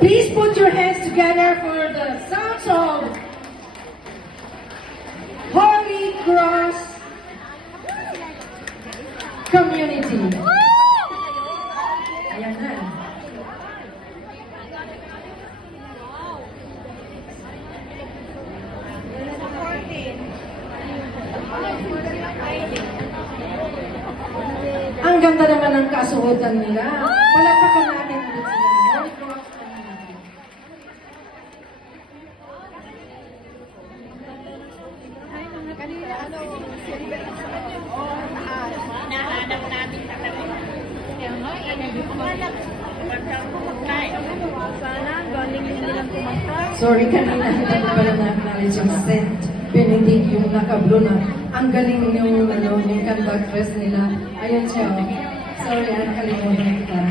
Please put your hands together for the sounds of Holy Cross Community. Ayan na. Ang ganda naman ng kasuotan nila. Palakpakan natin ulit sila. Holy Cross Community. Nahanap namin talaga. Sana galing din nilang kumanta. Sorry, kanina hindi ko pala na-acknowledge yung Saint Benedict, yung naka-blue na. Ang galing yung conductress nila. Ayun siya. Oh. Sorry, nakalimutan kita.